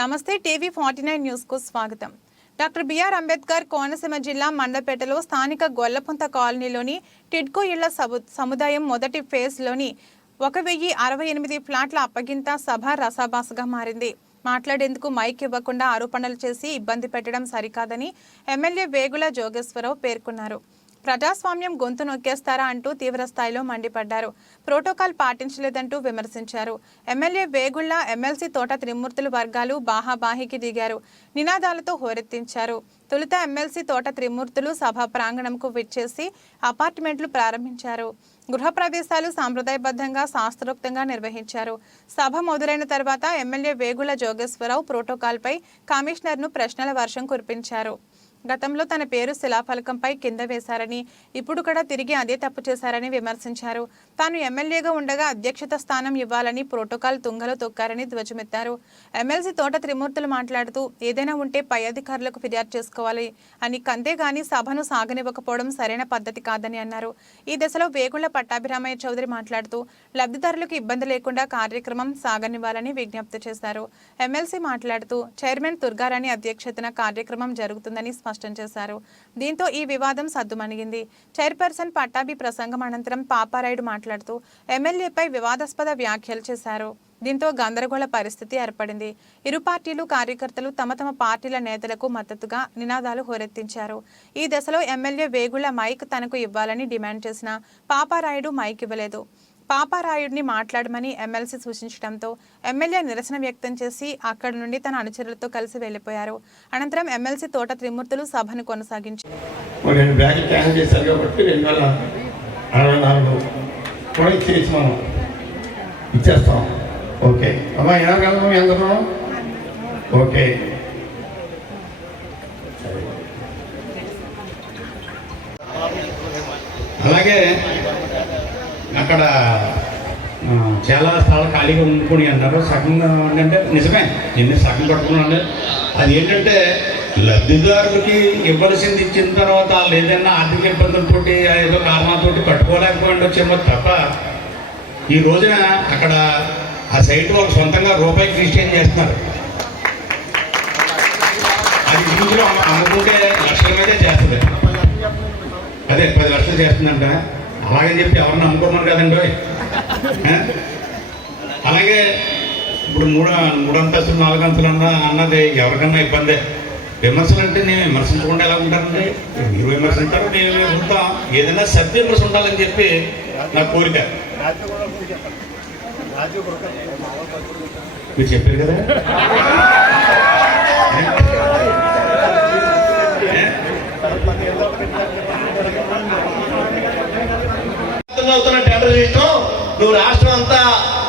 నమస్తే TV 49 news కు స్వాగతం. డాక్టర్ బిఆర్ అంబేద్కర్ కోనసీమ జిల్లా మండపేటలో స్థానిక గొల్లపుంత కాలనీలోని టిడ్కో ఇళ్ల సముదాయం మొదటి ఫేజ్ లోని 1068 ఫ్లాట్ల అప్పగింత సభ రసాభాసగా మారింది. మాట్లాడేందుకు మైక్ ఇవ్వకుండా ఆరోపణలు చేసి ఇబ్బంది పెట్టడం సరికాదని ఎమ్మెల్యే వేగుల జోగేశ్వరరావు పేర్కొన్నారు. ప్రజాస్వామ్యం గొంతు నొక్కేస్తారా అంటూ తీవ్రస్థాయిలో మండిపడ్డారు. ప్రోటోకాల్ పాటించలేదంటూ విమర్శించారు. ఎమ్మెల్యే వేగుళ్ల ఎమ్మెల్సీ తోట త్రిమూర్తులు వర్గాలు బాహాబాహికి దిగారు. నినాదాలతో హోరెత్తించారు. తొలుత ఎమ్మెల్సీ తోట త్రిమూర్తులు సభా ప్రాంగణంకు విచ్చేసి అపార్ట్మెంట్లు ప్రారంభించారు. గృహ ప్రవేశాలు సాంప్రదాయబద్ధంగా శాస్త్రోక్తంగా నిర్వహించారు. సభ మొదలైన తర్వాత ఎమ్మెల్యే వేగుల జోగేశ్వరరావు ప్రోటోకాల్పై కమిషనర్ను ప్రశ్నల వర్షం కురిపించారు. గతంలో తన పేరు శిలాఫలకంపై కింద వేశారని, ఇప్పుడు కూడా తిరిగి అదే తప్పు చేశారని విమర్శించారు. తాను ఎమ్మెల్యేగా ఉండగా అధ్యక్షత స్థానం ఇవ్వాలని ప్రోటోకాల్ తుంగలో తొక్కారని ధ్వజమెత్తారు. ఎమ్మెల్సీ తోట త్రిమూర్తులు మాట్లాడుతూ ఏదైనా ఉంటే పై అధికారులకు ఫిర్యాదు చేసుకోవాలి అని, అంతేగాని సభను సాగనివ్వకపోవడం సరైన పద్ధతి కాదని అన్నారు. ఈ దశలో వేగుళ్ల పట్టాభిరామయ్య చౌదరి మాట్లాడుతూ లబ్ధిదారులకు ఇబ్బంది లేకుండా కార్యక్రమం సాగనివ్వాలని విజ్ఞప్తి చేశారు. ఎమ్మెల్సీ మాట్లాడుతూ చైర్మన్ దుర్గారాణి అధ్యక్షతన కార్యక్రమం జరుగుతుందని స్పష్టం చేశారు. దీంతో ఈ వివాదం సద్దుమణిగింది. చైర్పర్సన్ పట్టాభి ప్రసంగం అనంతరం పాపారాయుడు మాట్లాడుతూ ఎమ్మెల్యేపై వివాదాస్పద వ్యాఖ్యలు చేశారు. దీంతో గందరగోళ పరిస్థితి ఏర్పడింది. ఇరు పార్టీలు కార్యకర్తలు తమ తమ పార్టీల నేతలకు మద్దతుగా నినాదాలు హోరెత్తించారు. ఈ దశలో ఎమ్మెల్యే వేగుళ్ల మైక్ తనకు ఇవ్వాలని డిమాండ్ చేసిన పాపారాయుడు మైక్ ఇవ్వలేదు. పాపారాయుడిని మాట్లాడమని ఎమ్మెల్సీ సూచించడంతో ఎమ్మెల్యే నిరసన వ్యక్తం చేసి అక్కడి నుండి తన అనుచరులతో కలిసి వెళ్లిపోయారు. అనంతరం ఎమ్మెల్సీ తోట త్రిమూర్తులు సభను కొనసాగించారు. అలాగే అక్కడ చాలా స్థలాలు ఖాళీగా ఉండుకొని అన్నారు. సగంగా ఏంటంటే నిజమే, నిన్ను సగం పట్టుకున్నాను. అది ఏంటంటే లబ్ధిదారులకి ఇవ్వాల్సింది ఇచ్చిన తర్వాత వాళ్ళు ఏదైనా ఆర్థిక ఇబ్బందులతో ఏదో కారణాలతో కట్టుకోలేకపోయింది వచ్చేమో తప్ప, ఈ రోజున అక్కడ ఆ సైట్ వాళ్ళు సొంతంగా రూపాయికి రిజిస్ట్రేషన్ చేస్తున్నారు. అది ఇంట్లో అమ్ముకుంటే లక్షల మీదే చేస్తుంది. అదే 10 లక్షలు చేస్తుందంట. అలాగని చెప్పి ఎవరిని అమ్ముకున్నారు కదండి. అలాగే ఇప్పుడు మూడంతస్తులు 4 అంతస్తులు అన్నది ఎవరికన్నా ఇబ్బందే. విమర్శలు అంటే నేను విమర్శించకుండా ఎలా ఉంటానండి? మీరు విమర్శించారు, మేము ఉంటాం. ఏదైనా సభ్య విమర్శ ఉండాలని చెప్పి నా కోరిక. మీరు చెప్పారు కదా. అవుతున్న టెండర్ సిస్టం, నువ్వు రాష్ట్రం అంతా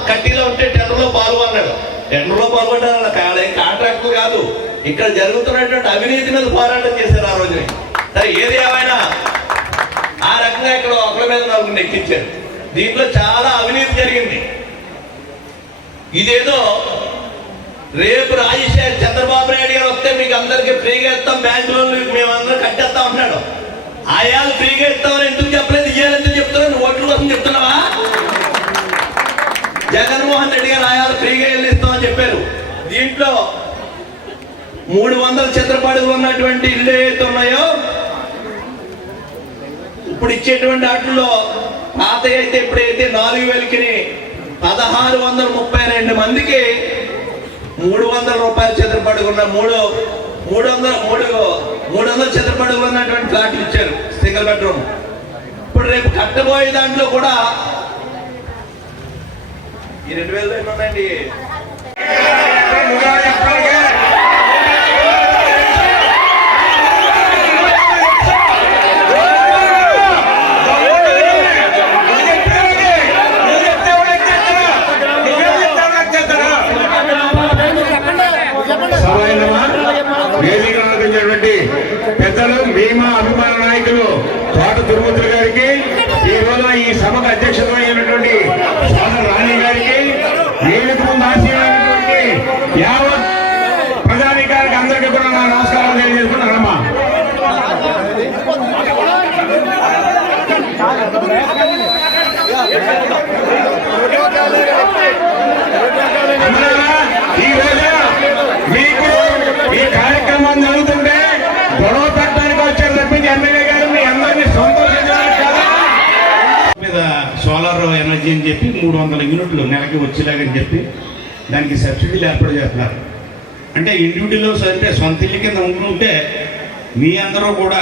కట్టిలో ఉంటే టెండర్లో పాల్గొన్నాడు. టెండర్లో పాల్గొంటారు, కాంట్రాక్ట్ కాదు. ఇక్కడ జరుగుతున్నటువంటి అవినీతి మీద పోరాటం చేశారు ఆ రోజుని. సరే, ఏది ఏమైనా ఆ రకంగా ఇక్కడ ఒకరి మీద 4 ఎక్కించారు. దీంట్లో చాలా అవినీతి జరిగింది. ఇదేదో రేపు రాజశేఖర్ చంద్రబాబు నాయుడు గారు వస్తే మీకు అందరికీ ఫ్రీగా ఇస్తాం, బ్యాంక్ లోన్లు మేమందరం కట్టేస్తాం అన్నాడు. ఆయాలు ఫ్రీగా ఇస్తామని ఎందుకు చెప్పలేదు? ఇయ్యాలి ఎందుకు చెప్తున్నావు? నువ్వు ఓట్ల కోసం చెప్తున్నావా? జగన్మోహన్ రెడ్డి గారు ఆయాలు ఫ్రీగా వెళ్ళి ఇస్తామని చెప్పారు. దీంట్లో 300 చదరపడుగులు ఉన్నటువంటి ఇల్లు ఏవైతే ఉన్నాయో ఇప్పుడు ఇచ్చేటువంటి వాటిల్లో పాత అయితే ఇప్పుడైతే 4000కి 1632 మందికి 300 రూపాయల చదరపడుగున్న 300 చదరపడుగులు ఉన్నటువంటి ఫ్లాట్లు ఇచ్చారు, సింగిల్ బెడ్రూమ్. ఇప్పుడు రేపు కట్టబోయే దాంట్లో కూడా ఈ 2000 ఉన్నాయండి. పెద్దలు, భీమా అభిమాన నాయకులు తోట తిరుమతులు గారికి, ఈ రోజున ఈ సభకు అధ్యక్షత అయినటువంటి సోదరు రాణి గారికి, వేదిక ముందు ఆశీర్వదించినటువంటి యావత్ ప్రజానికానికి అందరికీ కూడా నా నమస్కారం తెలియజేసుకున్నానమ్మా. ఈ రోజున మీ 300 యూనిట్లు నెలకి వచ్చేలాగని చెప్పి దానికి సబ్సిడీలు ఏర్పాటు చేస్తున్నారు. అంటే ఇండివిజువల్స్ అంటే సొంత ఇల్లు కింద ఉంటుంటే మీ అందరూ కూడా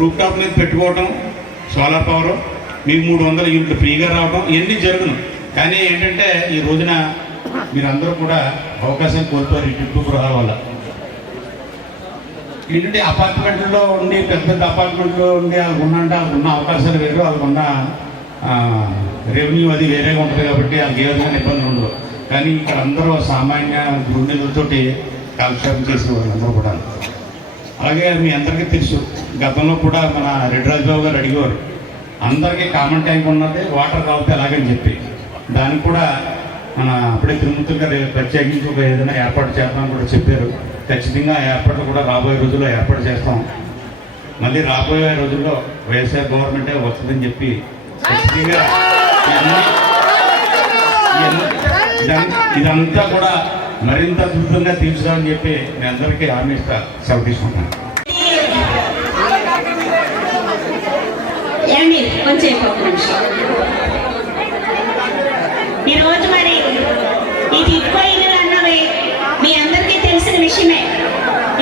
రూఫ్ టాప్ మీద పెట్టుకోవటం, సోలార్ పవర్, మీకు 300 యూనిట్లు ఫ్రీగా రావడం ఇవన్నీ జరుగును. కానీ ఏంటంటే ఈ రోజున మీరందరూ కూడా అవకాశం కోల్పోయారు ఈ టిడ్కో గృహాల వల్ల. ఏంటంటే అపార్ట్మెంట్లో ఉండి పెద్ద పెద్ద అపార్ట్మెంట్లో ఉండి ఉన్న అవకాశాలు వేరు, వాళ్ళకున్న రెవెన్యూ అది వేరేగా ఉంటుంది కాబట్టి వాళ్ళకి ఏ విధమైన ఇబ్బందులు ఉండవు. కానీ ఇక్కడ అందరూ సామాన్య గృహిణులతోటి కాలక్షేపం చేసిన వాళ్ళందరూ కూడా. అలాగే మీ అందరికీ తెలుసు, గతంలో కూడా మన రెడ్డి రాజబాబు గారు అడిగేవారు అందరికీ కామన్ ట్యాంక్ ఉన్నది, వాటర్ కావాలి ఎలాగని చెప్పి. దానికి కూడా మన అప్పుడే తిరుమూర్తి గారు ప్రత్యేకించి ఒక ఏదైనా ఏర్పాటు చేద్దామని కూడా చెప్పారు. ఖచ్చితంగా ఏర్పాట్లు కూడా రాబోయే రోజుల్లో ఏర్పాటు చేస్తాం. మళ్ళీ రాబోయే రోజుల్లో వైఎస్ఆర్ గవర్నమెంటే వస్తుందని చెప్పి ఖచ్చితంగా ఇదంతా కూడా మరింత అద్భుతంగా తీర్చుదామని చెప్పి నేను అందరికీ హామీ ఇస్తా సెలవు తీసుకుంటాను. ఈరోజు మరి ఈ టిడ్కో ఇల్లు అన్నవి మీ అందరికీ తెలిసిన విషయమే.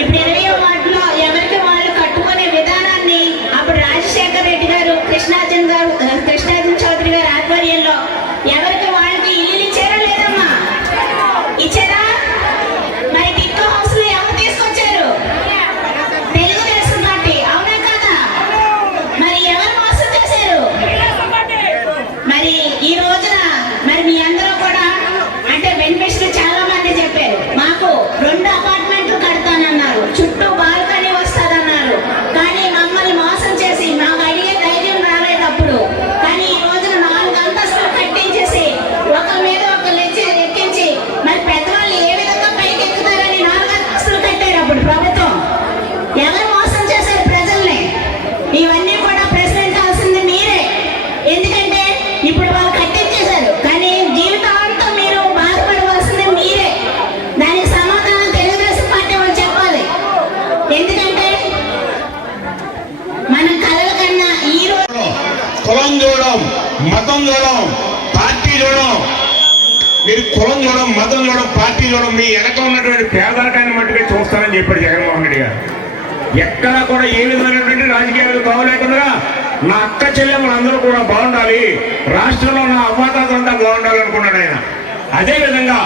ఇప్పుడు 20వ వార్డులో ఎవరికి వాళ్ళు కట్టుకునే విధానాన్ని అప్పుడు రాజశేఖర రెడ్డి గారు, కృష్ణార్జున చౌదరి గారి ఆధ్వర్యంలో ఎవరికి వాళ్ళకి ఇల్లు ఇచ్చారా లేదమ్మా? ఇచ్చారా? మరి టిడ్కో హౌస్లు ఎవరు తీసుకొచ్చారు? తెలుగుదేశం పార్టీ, అవునా కదా? మరి ఎవరు మోసం చేశారు? మరి ఈ రోజున మరి మీ అందరూ కూడా అంటే బెనిఫిషియరీ చాలా మంది చెప్పారు, మాకు 2 అపార్ట్మెంట్లు కడతానన్నారు, చుట్టూ బాల్కనీ వస్తుందన్నారు. కానీ మమ్మల్ని మోసం చేసి మాకు అడిగే ధైర్యం రాలేదప్పుడు. కానీ ఈ రోజున 4 అంతస్తులు కట్టించేసి ఒకరి మీద ఒకరు ఎక్కించి మరి పెద్దవాళ్ళు ఏ విధంగా పైకి ఎక్కుతారని 4 అంతస్తులు కట్టారు అప్పుడు ప్రభుత్వం. ఎవరు మోసం చేశారు ప్రజల్ని? ఇవన్నీ కూడా ప్రశ్నించాల్సింది మీరే. ఎందుకంటే ఇప్పుడు వాళ్ళు కట్టించేశారు, కానీ జీవితాంతం మీరు బాధపడవలసింది మీరే. దానికి సమాధానం తెలుగుదేశం పార్టీ వాళ్ళు చెప్పాలి. ఎందుకంటే మన కలల కన్నా ఈ రోజు కులం చూడడం, మతం చూడడం, పార్టీ చూడడం. మీరు కులం చూడడం, మతం చూడడం, పార్టీ చూడడం, మీ వెనక ఉన్నటువంటి పేదరికాన్ని మట్టుగా చూస్తారని చెప్పాడు జగన్మోహన్ రెడ్డి గారు. ఎక్కడా కూడా ఏ విధమైనటువంటి రాజకీయాలు కావలేకుండా నా అక్క చెల్లెమ్మలు అందరూ కూడా బాగుండాలి, రాష్ట్రంలో నా అవ్వాతాతంతా బాగుండాలి అనుకున్నాడు ఆయన. అదేవిధంగా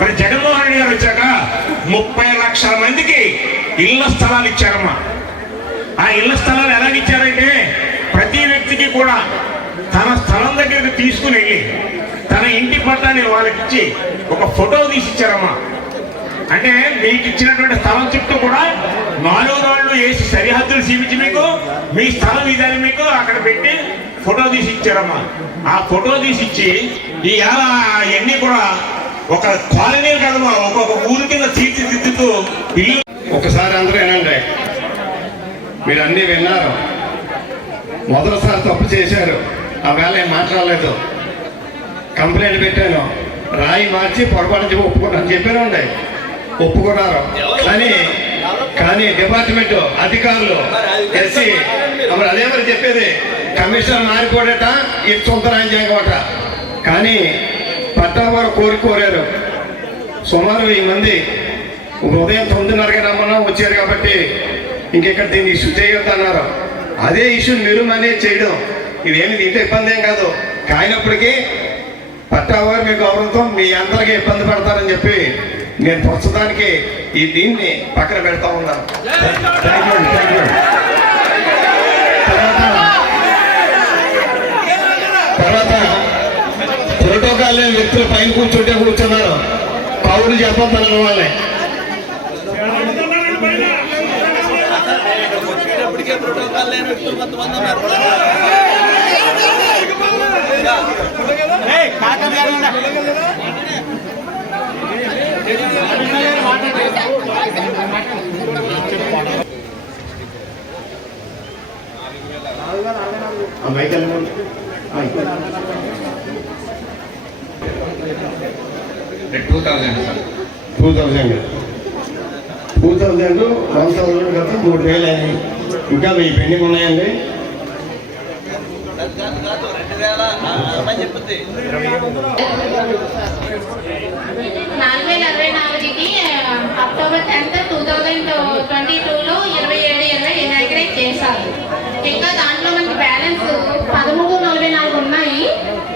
మరి జగన్మోహన్ రెడ్డి గారు వచ్చాక 30 లక్షల మందికి ఇళ్ల స్థలాలు ఇచ్చారమ్మా. ఆ ఇళ్ల స్థలాలు ఎలాగిచ్చారంటే ప్రతి వ్యక్తికి కూడా తన స్థలం దగ్గరికి తీసుకుని వెళ్ళి తన ఇంటి పట్టాన్ని వాళ్ళకి ఇచ్చి ఒక ఫోటో తీసి ఇచ్చారమ్మా. అంటే మీకు ఇచ్చినటువంటి స్థలం చుట్టూ కూడా 4 రాళ్ళు వేసి సరిహద్దులు చూపించి మీకు మీ స్థలం ఇదని మీకు అక్కడ పెట్టి ఫోటో తీసి ఇచ్చారమ్మా. ఆ ఫోటో తీసి ఇచ్చి ఇవన్నీ కూడా ఒక కాలనీలు కదమ్మా, ఒక్కొక్క ఊరి కింద తీర్చిదిద్దుతూ ఇల్లు. ఒకసారి అందరూ ఏనండి, మీరు అన్నీ విన్నారు. మొదటిసారి తప్పు చేశారు, ఆ వేళ ఏం మాట్లాడలేదు, కంప్లైంట్ పెట్టాను, రాయి మార్చి పొరపాటు నుంచి ఒప్పుకున్నాను చెప్పాను, ఒప్పుకున్నారు. కానీ డిపార్ట్మెంట్ అధికారులు ఎస్సీ అప్పుడు అదే మరి చెప్పేది, కమిషనర్ మారిపోడట, ఇది సొంత రాజ్యాంగమట. కానీ పట్టా వారు కోరారు. సుమారు 1000 మంది ఉదయం 9:30కి రమ్మన్నా వచ్చారు కాబట్టి ఇంకెక్కడ దీన్ని ఇష్యూ చేయొద్దు అన్నారు. అదే ఇష్యూ మీరు మళ్ళీ చేయడం ఇదేమి దీంట్లో ఇబ్బంది ఏం కాదు. కానప్పటికీ పట్టావారు మీ గౌరవంతో మీ అందరికీ ఇబ్బంది పడతారని చెప్పి నేను ప్రస్తుతానికి దీన్ని పక్కన పెడతా ఉన్నాను. తర్వాత ప్రోటోకాల్ లేని వ్యక్తులు పైన కూర్చున్నారు, కౌరులు చెప్పొద్దన్న వాళ్ళే. ప్రోటోకాల్ లేని వ్యక్తులు కొంతమంది ఉన్నారు. కదా 3000 అయింది, ఇంకా 1000 పెండింగ్ ఉన్నాయండి. 2024కి అక్టోబర్ 10th 2022లో 27 ఇనాగ్రేట్ చేశారు. ఇంకా దాంట్లో మనకి బ్యాలెన్స్ 1344 ఉన్నాయి.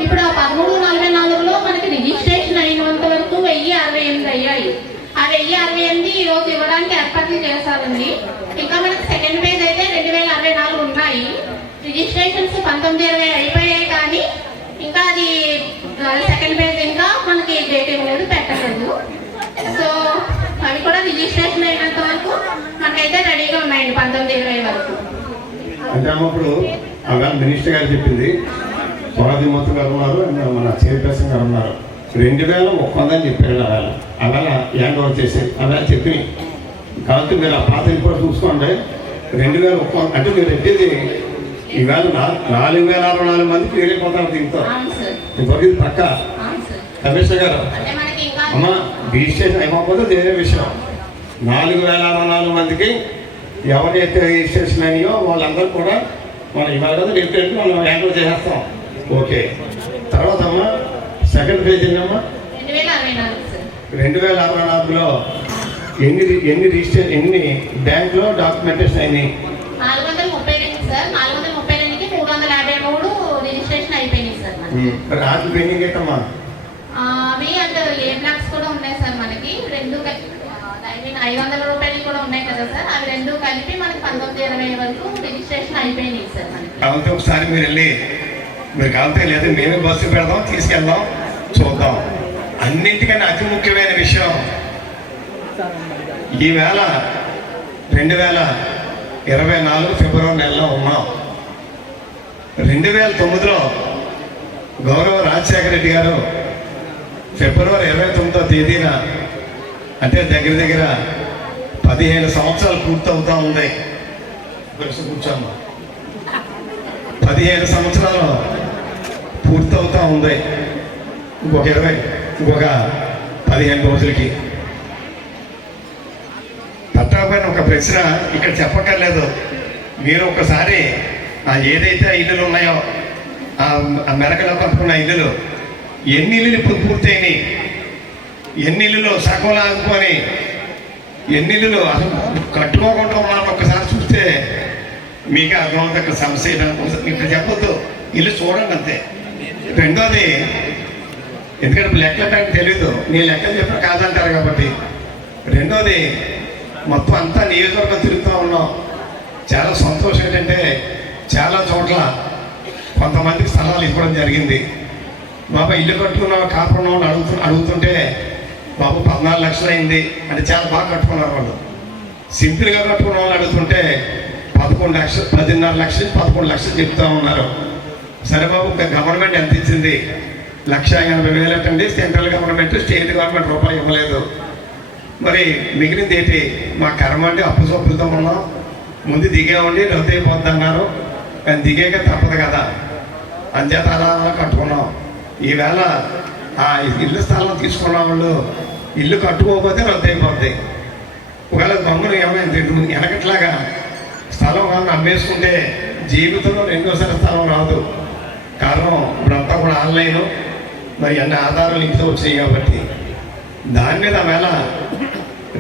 ఇప్పుడు ఆ 1344లో మనకి రిజిస్ట్రేషన్ అయినంత వరకు 1068 అయ్యాయి. ఆ 1068 ఈ రోజు ఇవ్వడానికి ఏర్పాట్లు చేశారండి. ఇంకా మనకి సెకండ్ పేజ్ అయితే 2064 ఉన్నాయి. రిజిస్ట్రేషన్స్ 1920 అయిపోయాయి, కానీ ఇంకా అది సెకండ్ పేజ్ ఇంకా మనకి డేట్ ఇవ్వలేదు, పెట్టలేదు. సో అవి కూడా రిజిస్ట్రేషన్ అయినంత వరకు మనకైతే రెడీగా ఉన్నాయండి 1920 వరకు. అంటే అమ్మ ఇప్పుడు అలా మినిస్టర్ గారు చెప్పింది, స్వాతిమూర్తి గారు ఉన్నారు, మన చైర్పర్సన్ గారు ఉన్నారు, 2030 అని చెప్పారు. అలా హ్యాండ్ ఓవర్ చేసి అలా చెప్పి కాబట్టి మీరు ఆ పాత కూడా చూసుకోండి. 2030 అంటే మీరు ఎట్టేది ఈవేళ 4064 మందికి వేరైపోతారు దీంతో. ఇంకొకటి ఇది పక్క కమిషనర్ గారు అమ్మ రిజిస్ట్రేషన్ అయిపోతే వేరే విషయం. 4064 మందికి ఎవరైతే రిజిస్ట్రేషన్ అయ్యో వాళ్ళందరూ కూడా మనం ఇవాళ కదా రేపు మనం హ్యాండ్ ఓవర్ చేసేస్తాం. ఓకే, తర్వాత అమ్మ సెకండ్ పేజ్ ఏంటమ్మా 2064లో ఎన్ని రిజిస్ట్రేషన్ ఎన్ని బ్యాంక్లో డాక్యుమెంటేషన్ అయినాయి? 432 సార్. 432కి 353 రిజిస్ట్రేషన్ అయిపోయినాయి సార్. రాజు పెండింగ్ ఏంటమ్మా? అవి అంటే ఏ బ్లాక్స్ కూడా ఉన్నాయి సార్ మనకి. రెండు 500 రూపాయలు కూడా ఉన్నాయి కదా సార్. అవి రెండు కలిపి మనకి 1920 వరకు రిజిస్ట్రేషన్ అయిపోయినాయి సార్ మనకి. కాబట్టి ఒకసారి మీరు వెళ్ళి మీరు కాకపోతే లేదు మేమే బస్సు పెడదాం, తీసుకెళ్దాం, చూద్దాం. అన్నింటికన్నా అతి ముఖ్యమైన విషయం ఈవేళ 2024 ఫిబ్రవరి నెలలో ఉన్నాం. 2009లో గౌరవ రాజశేఖర రెడ్డి గారు ఫిబ్రవరి 29వ తేదీన అంటే దగ్గర దగ్గర 15 సంవత్సరాలు పూర్తవుతా ఉంది. కూర్చోమ్మా, 15 సంవత్సరాలు పూర్తవుతా ఉంది. ఇంకొక 15 రోజులకి పట్టాపైన ఒక ప్రశ్న ఇక్కడ చెప్పక్కర్లేదు. మీరు ఒకసారి ఏదైతే ఇల్లులు ఉన్నాయో ఆ మెరకలో కట్టుకున్న ఇల్లులు ఎన్ని ఇల్లులు ఇప్పుడు పూర్తయినాయి, ఎన్ని ఇల్లులు సగం ఆగుకొని ఎన్ని ఇల్లులు అసలు కట్టుకోకుండా ఉన్నాను ఒక్కసారి చూస్తే మీకు అర్థమవుతుంది సమస్య. ఇక్కడ చెప్పొద్దు, ఇల్లు చూడండి అంతే. రెండోది, ఎందుకంటే లెక్కల టైం తెలీదు, నేను లెక్కలు చెప్పిన కాదంటారు కాబట్టి. రెండోది, మొత్తం అంతా నియోజకవర్గం తిరుగుతూ ఉన్నాం. చాలా సంతోషం ఏంటంటే చాలా చోట్ల కొంతమందికి స్థలాలు ఇవ్వడం జరిగింది. బాబా ఇల్లు కట్టుకున్న కాపురం వాళ్ళు అడుగుతుంటే బాబు 14 లక్షలు అయింది అంటే చాలా బాగా కట్టుకున్నారు వాళ్ళు. సింపుల్గా కట్టుకున్న వాళ్ళు అడుగుతుంటే 11 లక్షలు 10.5 లక్షలు 11 లక్షలు చెప్తా ఉన్నారు. సరే బాబు గవర్నమెంట్ ఎంత ఇచ్చింది? 1,80,000 అండి. సెంట్రల్ గవర్నమెంట్ స్టేట్ గవర్నమెంట్ రూపాయలు ఇవ్వలేదు. మరి మిగిలింది ఏంటి? మా కర్మ అంటే అప్పు సొప్పులతో ఉన్నాం, ముందు దిగామండి రద్దు అయిపోద్ది అన్నారు, కానీ దిగాక తప్పదు కదా, అంచేత అలా కట్టుకున్నాం. ఈవేళ ఆ ఇల్లు స్థలం తీసుకున్న వాళ్ళు ఇల్లు కట్టుకోకపోతే రద్దు అయిపోద్ది. ఒకవేళ దొంగలు ఏమైనా వెనకట్లాగా స్థలం కాకుండా అమ్మేసుకుంటే జీవితంలో రెండోసారి స్థలం రాదు. కారణం ఇప్పుడంతా కూడా ఆన్లైన్, మరి అన్ని ఆధారాలు ఇంట్లో వచ్చాయి కాబట్టి. దాని మీద వేళ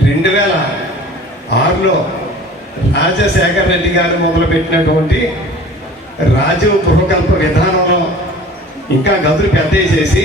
2006లో రాజశేఖర రెడ్డి గారు మొదలుపెట్టినటువంటి రాజీవ్ గృహకల్ప విధానంలో ఇంకా గదులు పెద్దవి చేసి